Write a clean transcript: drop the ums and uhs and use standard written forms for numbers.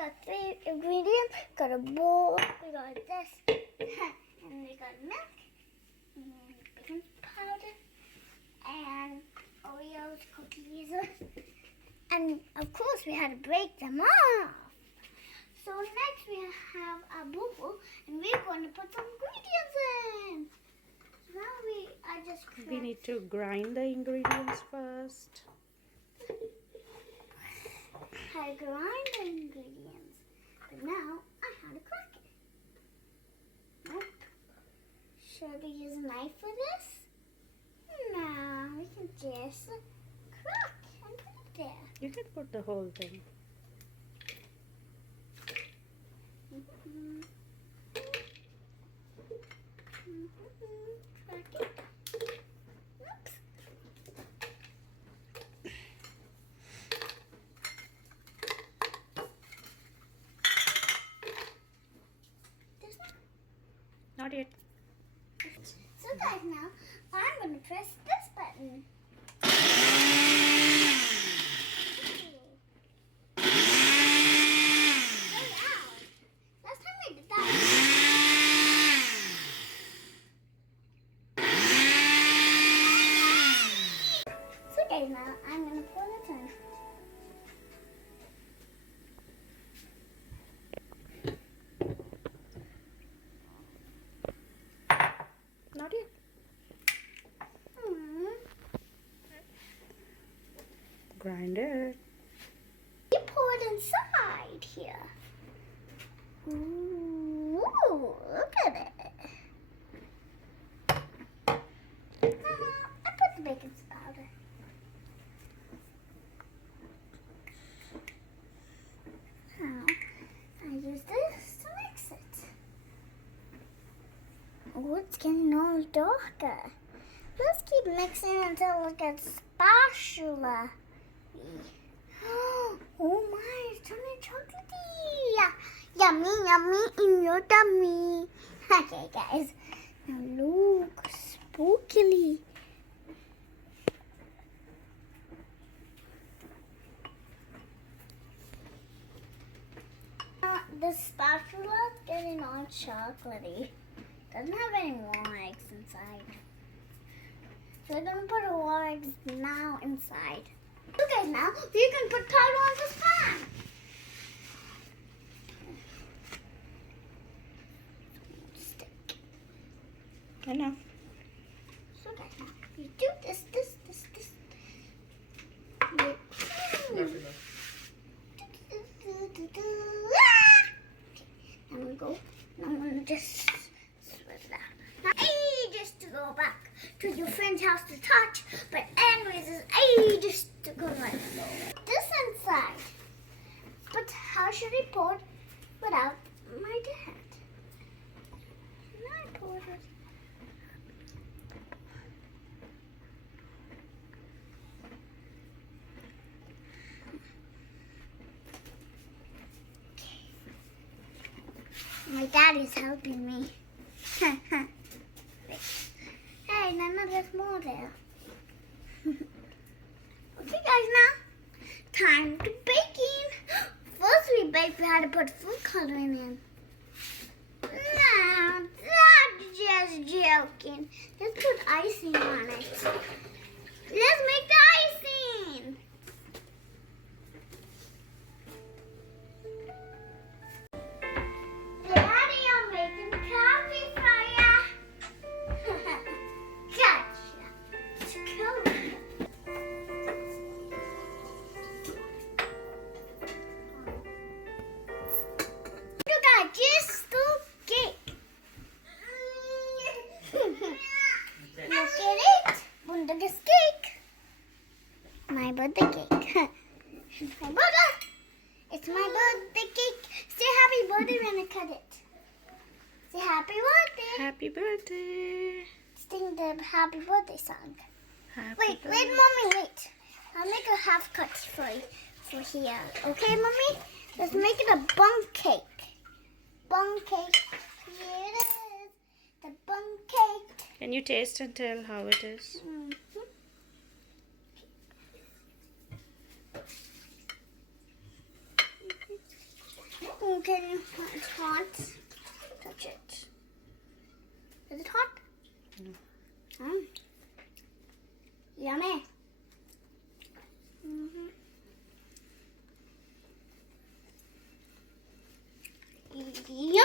got 3 ingredients. Got a bowl. We got this. And we got milk. And baking powder. And Oreos, cookies. And of course we had to break them off. So next we have a bowl. And we're going to put some ingredients in. So now I just We need to grind the ingredients first. I grind the ingredients, but now I have to crack it. Nope. Should we use a knife for this? No, we can just crack and put it there. You can put the whole thing. Crack it. Oops. Not yet. So guys, now I'm going to press this button. So loud. Last time I did that. So guys, now I'm going to pour this in. Not yet. Grind it. You pour it inside here. Ooh, look at it. I put the baking powder. Now, I use this to mix it. Oh, it's getting all darker. Let's keep mixing until it gets spatula. Oh my, it's turning chocolatey. Yummy, yummy in your tummy. Okay, guys. Now look, spookily. The spatula is getting all chocolatey. Doesn't have any more eggs inside. So we're gonna put more eggs now inside. Okay, now you can put powder on this pan. Stick. Enough. So guys, now you do this. You, Now we go. Now I'm gonna just switch that. Now, just to go back to your friend's house to touch, but anyways, it's just to go right below. This inside. But how should I pour it without my dad? Now I pour it. My daddy's helping me. Hey, Nana, there's more there. Okay, guys, now time to baking. First we baked, we had to put food coloring in. No, that's just joking. Let's put icing on it. Let's make the icing. Daddy, I'm making coffee for ya. Gotcha. It's cool. You got just the cake. Look at it. Bunda's cake. My birthday cake. My birthday. It's my birthday cake. Say happy birthday when I cut it. Say happy birthday. Happy birthday. Sing the happy birthday song. Happy Wait, Mommy, wait. I'll make a half cut for here. Okay, Mommy? Let's make it a bun cake. Bun cake. Here it is. The bun cake. Can you taste and tell how it is? Mhm. it's hot. Touch it. Is it hot? No. Yummy. Mm-hmm. Yummy.